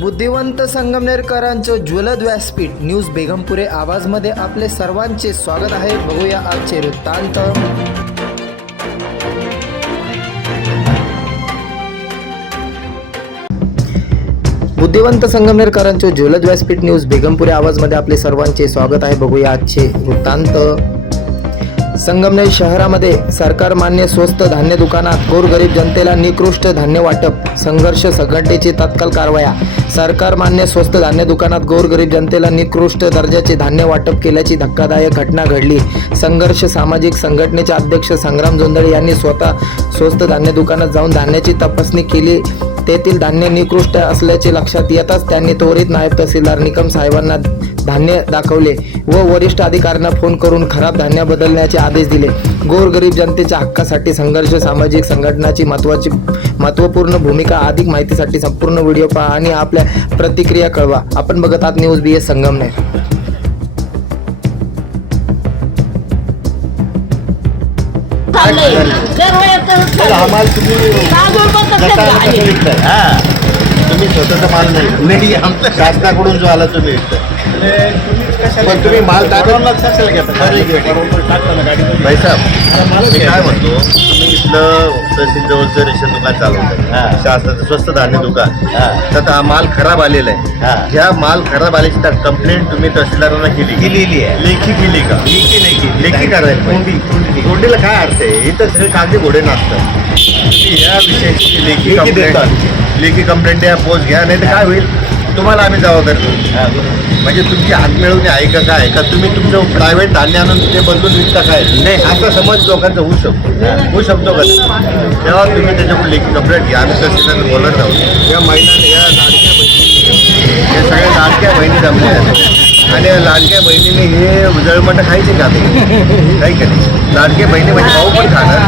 बुद्धिवंत संगमनेरकरांचं ज्वलद व्यासपीठ न्यूज बेगमपुरे आवाजमध्ये आपले सर्वांचे स्वागत आहे. बघूया आजचे वृत्तांत. बुद्धिवंत संगमनेरकरांचे ज्वलद व्यासपीठ न्यूज बेगमपुरे आवाजमध्ये आपले सर्वांचे स्वागत आहे. बघूया आजचे वृत्तांत. संगमनेर शहरामध्ये सरकार मान्य स्वस्त धान्य दुकानात गोरगरीब जनतेला निकृष्ट धान्य वाटप संघर्ष संघटनेची तत्काल कारवाया. सरकार मान्य स्वस्त धान्य दुकानात गोरगरीब जनतेला निकृष्ट दर्जाचे धान्य वाटप केल्याची धक्कादायक घटना घडली. संघर्ष सामाजिक संघटनेचे अध्यक्ष संग्राम जोंदळे यांनी स्वतः स्वस्त धान्य दुकानात जाऊन धान्याची तपासणी केली. तेथील धान्य निकृष्ट असल्याचे लक्षात येताच त्यांनी त्वरित नायब तहसीलदार निकम साहेबांना धान्य दाखवले व वरिष्ठ अधिकाऱ्यांना फोन करून खराब धान्य बदलण्याचे आदेश दिले. गोरगरीब जनतेच्या हक्कासाठी संघर्ष सामाजिक संघटनाची महत्वाची महत्त्वपूर्ण भूमिका अधिक माहितीसाठी संपूर्ण व्हिडिओ पहा आणि आपल्या प्रतिक्रिया कळवा. आपण बघत आहात न्यूज बी एस संगमनेर. हा माल तुम्ही विकताय? हा. तुम्ही स्वतःचा माल नाही. नाही आमच्या शासनाकडून जो आला तुम्ही विकताय पण तुम्ही माल टाकून भाई साहेब मी काय म्हणतो? रेशन दुकान चालवतं शासनाचं स्वस्त धान्य दुकान. तर हा माल खराब आलेला आहे. ह्या माल खराब आल्याची तर कंप्लेंट तुम्ही तहसीलदारांना केली केलेली आहे. लेखी केली का? लेखी नाही लेखी करायला तोंडीला काय अर्थ आहे? इथं सगळे कागदी घोडे नसतात तुम्ही या विषयाची लेखी कंप्लेंट लेखी कंप्लेंट द्या पोच घ्या नाही तर काय होईल? तुम्हाला आम्ही जबाबदार करू. म्हणजे तुमची हात मिळवणी आहे का काय का? तुम्ही तुमचं प्रायव्हेट धान्य आणून ते बदलून विकता काय? नाही. असा समज लोकांचा होऊ शकतो. होऊ शकतो का? तेव्हा तुम्ही त्याच्याकडून लेखी कंप्लेंट घ्या. आम्ही तहसीलदार बोलत आहोत या महिलांनी या लाडक्या बहिणी हे सगळ्या लाडक्या बहिणी जमल्या आहेत. आणि या लाडक्या बहिणीने हे उजळमट खायचे का? ते? काही का नाही. लाडक्या बहिणी म्हणजे भाऊ पण खाणार.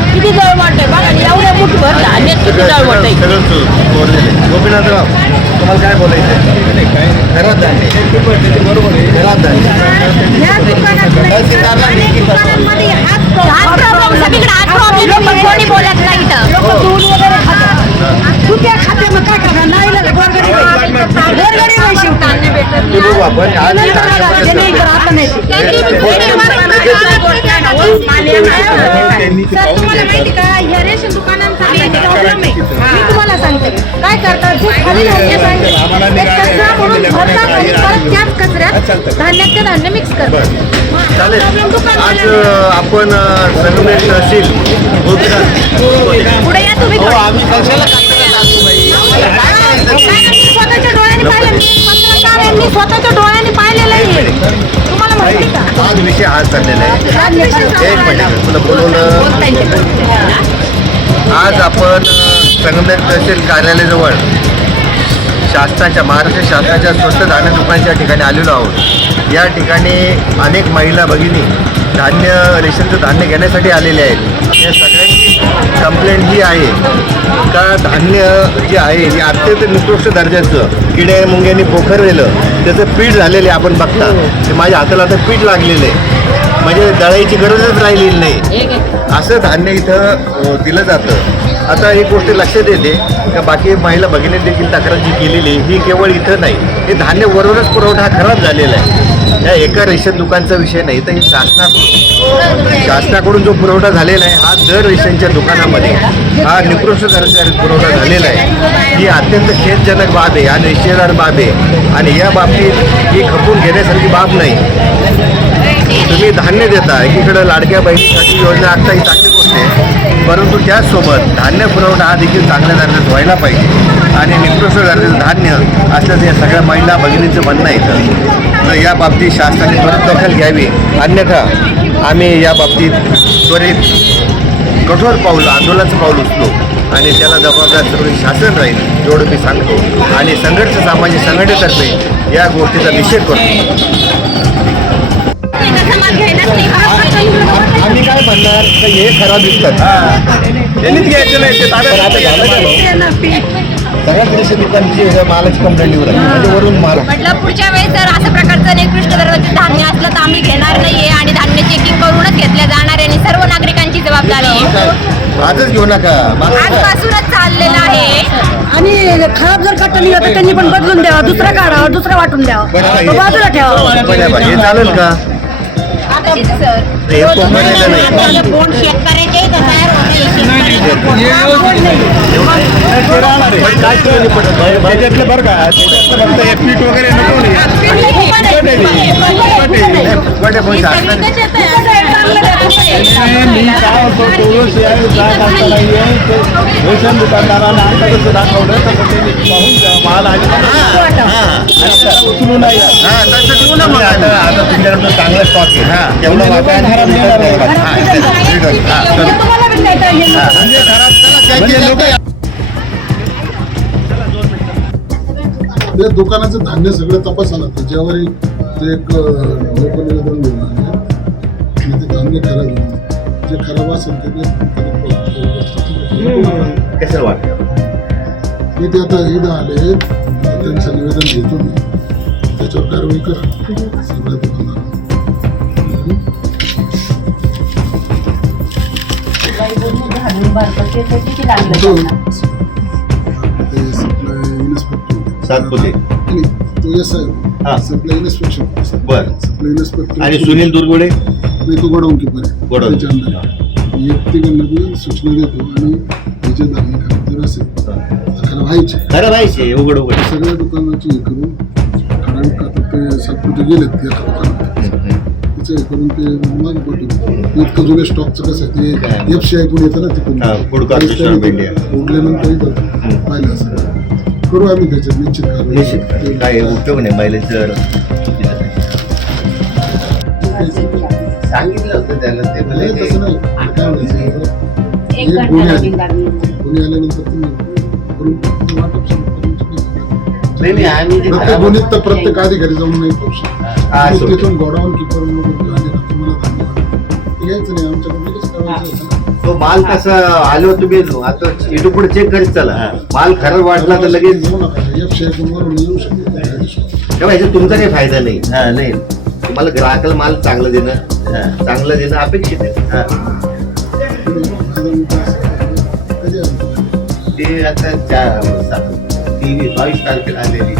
मुठभर धान्य किती चोरलेलं आहे. गोपीनाथराव तुम्हाला काय बोलायचं घरात धान्य बरोबर आहे घरात धान्य दुकानात बोलत नाही इथं. लोकं दूध वगैरे खातात. दूध ते खाते मग काय करणार? नाही ना, गोरगरीब आहे. गोरगरीब आहे शेवटी. ते बघू आपण आज नाही करणार, जे नाही करत आता नाही ते. सर, तुम्हाला माहिती का ह्या रेशन दुकानांचा मेन प्रॉब्लेम आहे मी तुम्हाला सांगते. काय करतात जे खाली धान्य सांगितलं ते कचरा म्हणून भरतात आणि परत त्याच कचऱ्यात धान्यात ते धान्य मिक्स करतात. चालेल. आज आपण संगमेश तहसील पुढे या तुम्ही. हो. आम्ही कशाला स्वतःच्या डोळ्यांनी पाहिलं. मी पत्रकार आहे, मी स्वतःच्या डोळ्यांनी पाहिलेलं आहे. तुम्हाला माहिती का? आज विषय हा चाललेला आहे. एक मिनिट. तुला बोलवलं. आज आपण संगमनेर तहसील कार्यालयाजवळ शासनाच्या महाराष्ट्र शासनाच्या स्वस्त धान्य दुकानाच्या ठिकाणी आलेलो आहोत. या ठिकाणी अनेक महिला भगिनी धान्य रेशनचं धान्य घेण्यासाठी आलेले आहेत. या सगळ्यांची कंप्लेंट ही आहे का धान्य जे आहे हे अत्यंत निकृष्ट दर्जाचं किडे मुंग्यांनी पोखरलेलं त्याचं पीठ झालेलं आहे आपण बघता. ते माझ्या हाताला आता पीठ लागलेलं आहे. म्हणजे दळायची गरजच राहिलेली नाही. असं धान्य इथं दिलं जातं. आता ही गोष्ट लक्षात येते का बाकी महिला भगिनी देखील तक्रार जी केलेली आहे, ही केवळ इथं नाही. हे धान्य वरूनच पुरवठा हा खराब झालेला आहे. या एका रेशन दुकानचा विषय नाही तर हे शासनाकडून शासनाकडून जो पुरवठा झालेला आहे हा दर रेशनच्या दुकानामध्ये हा निकृष्ट दर्जा पुरवठा झालेला आहे. ही अत्यंत खेदजनक बाब आहे आणि निश्चयदार बाब आहे. आणि या बाबतीत ही खपून घेण्यासारखी बाब नाही. तुम्ही धान्य देता एकीकडं लाडक्या बहिणीसाठी योजना आखता ही चांगली गोष्ट आहे. परंतु त्याचसोबत धान्य पुरवठा हा देखील चांगल्या दर्जात व्हायला पाहिजे. आणि निकृष्ट दर्जाचं धान्य असल्याचं या सगळ्या महिला भगिनींचं म्हणणं आहे तर या बाबतीत शासनाने परत दखल घ्यावी. अन्यथा आम्ही या बाबतीत त्वरित कठोर पाऊल आंदोलनाचं पाऊल उचलो. आणि त्याला जबाबदार सर्व शासन राहील एवढं मी सांगतो. आणि संघर्ष सामाजिक संघटनेतर्फे या गोष्टीचा निषेध करतो. आम्ही काय म्हणणार? तर हे खराब विकतात त्यांनीच घ्यायचं नाही ते ताब्यात? सगळ्याच मालाची कंप्लेंट येऊ लागली म्हणजे वरून माल. म्हटलं पुढच्या वेळेस जर अशा प्रकारचं निकृष्ट दर्जाचे धान्य असलं तर आम्ही घेणार नाहीये आणि धान्य चेकिंग करूनच घेतल्या जाणार आहे आणि सर्व नागरिकांची जबाबदारी आहे आजच घेऊ नका? आजपासूनच चाललेलं आहे. आणि खराब जर कट्टा निघाला तर त्यांनी पण बदलून द्यावा. दुसरा काढावा दुसरा वाटून द्यावा. तो बाजूला ठेवा हे चालेल का? हे नाही त्याच्यातलं बरं का? त्याच्यातलं फक्त हे पीठ वगैरे नको नाही. बरं, पण शासनाने मी काय होतो तेवढं शेअर जात असताना ते रेशन दुकानदारांना आमचं कसं दाखवलं तसं त्यांनी पाहून घ्या. माल आणि आणि त्याला उचलून नाही या. हा तसं देऊ ना मग आता चांगला स्टॉक आहे हा तेवढं खराब देणार. हा. हा. हा, म्हणजे खराब चला, काय म्हणजे लोकं? ते दुकानाचं धान्य सगळं तपासायला लागतं ज्यावेळी ते एक लोकनिवेदन ते धान्य खराब आहे. जे खराब असेल ते कसं वाटतं? मी ते आता एकदा आले त्यांचं निवेदन घेतो मी. त्याच्यावर कारवाई करा. सगळ्या तो सप्लाय इन्स्पेक्टर सातपुते. नाही, तो एस हा. सप्लाय इन्स्पेक्शन बरं. सप्लाय इन्स्पेक्टर आणि सुनील दुर्गुडे? नाही तो गोडाऊन किपर आहे गोडाऊन. त्याच्या अंडर मी तिकडनं बी सूचना देतो आणि त्याचे धान्य खराब जर असेल तर खराब व्हायचे. खरं व्हायचे उघड उघड. सगळ्या दुकानाची हे करून ठराविक आता ते सातपुते गेलेत ते एका दुकानात. त्याचं हे करून ते मागे पाठवून इतकं जुने स्टॉकचं कसं आहे ते एफ सी आय येतं ना तिकडून. हा, food corporation of India. उडल्यानंतर पाहिलं असं. करू आम्ही त्याच्यात निश्चित निश्चित कारवाई काय उपयोग नाही महिलेचं सांगितलं होतं त्याला ते नाही, मला तसं नाही. काय म्हणायचं एक गुन्हे आले गुन्हे आल्यानंतर तुम्ही करून वाटप सुरू करायचं. नाही आम्ही तर प्रत्येक अधिकारी जाऊन नाही करू हा, शकत. तिथून गोडाऊन तुम्हाला ते घ्यायचं नाही आमच्याकडे लगेच करायचं होतं ना. माल कसा आलो तुम्ही आता इथून पुढे चेक करीत चला. माल खराब वाटला तर लगेच तेव्हा तुमचा काही फायदा नाही. हा नाही. तुम्हाला ग्राहकाला माल चांगलं देणं चांगलं देणं अपेक्षित आहे. हा. ते आता चार तेवीस बावीस तारखेला आलेली.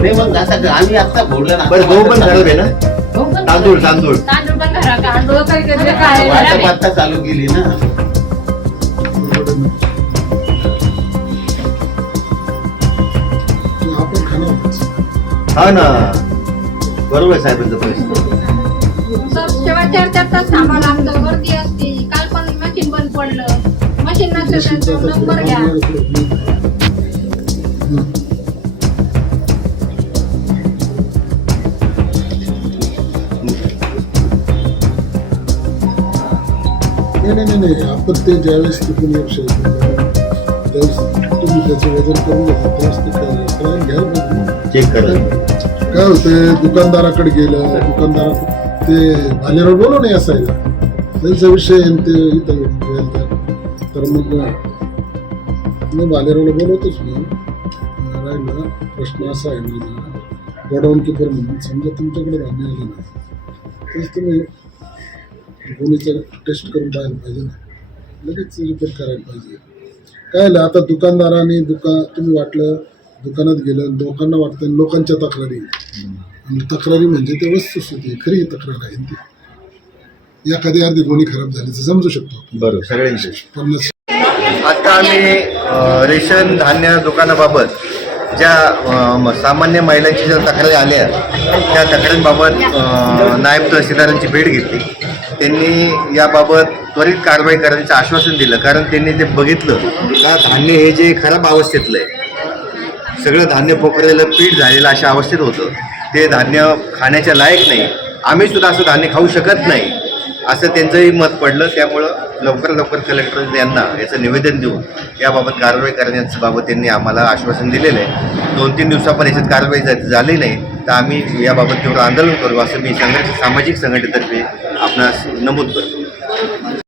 नाही मग आता आम्ही आता बोललो ना. बरं गहू पण खराब आहे ना? तांदूळ तांदूळ. वाटप आता चालू केली ना ते आपण खाणार होतोच. हा ना. बरोबर आहे साहेबांचं परिस्थिती शेवट चार चार तास थांबावं लागतं. गर्दी असते. काल पण मशीन बंद पडलं. मशीन नसेल त्यांचा नंबर घ्या. नाही नाही नाही आपण ते ज्यावेळेस तिथून येऊ शकतो त्यावेळेस तुम्ही त्याचं वजन करून घेता त्यावेळेस ते करायला घ्यायला. चेक करा. काय होतंय? दुकानदाराकडे गेलं. दुकानदार ते भालेराव बोलू नाही असायला. त्यांचा विषय ते इथं तर- मग मी भालेरावला बोलवतोच मी राहिला प्रश्न असा आहे माझा गोडाऊन किपर म्हणून समजा तुमच्याकडे धान्य आलं नाही तेच तुम्ही गुन्हेचं टेस्ट करून पाहायला पाहिजे ना. लगेच रिपोर्ट करायला पाहिजे. काय झालं आता दुकानदाराने दुकान तुम्ही वाटलं दुकानात गेलं लोकांना वाटतं लोकांच्या तक्रारी. आणि तक्रारी म्हणजे ते वस्तुस्थिती खरी तक्रार आहे ती. एखादी अर्धी कोणी खराब झाली समजू शकतो. बरोबर सगळ्यांचे. पन्नास आता आम्ही रेशन धान्य दुकानाबाबत ज्या म- सामान्य महिलांची ज्या तक्रारी आल्या आहेत त्या तक्रारींबाबत नायब तहसीलदारांची भेट घेतली. त्यांनी याबाबत त्वरित कारवाई करण्याचं आश्वासन दिलं. कारण त्यांनी ते बघितलं का धान्य हे जे खराब अवस्थेतलं आहे सगळं धान्य पोखरलेलं पीठ झालेलं अशा अवस्थेत होतं. ते धान्य खाण्याच्या लायक नाही. आम्हीसुद्धा असं धान्य खाऊ शकत नाही. असं त्यांचंही मत पडलं. त्यामुळं लवकर लवकर कलेक्टर यांना याचं निवेदन देऊन याबाबत कारवाई करण्याचं बाबत त्यांनी आम्हाला आश्वासन दिलेलं आहे. दोन तीन दिवसापर्यंत याच्यात कारवाई झा- झाली नाही तर आम्ही याबाबत तेवढं आंदोलन करू असं मी संघ सामाजिक संघटनेतर्फे आपणास नमूद करतो.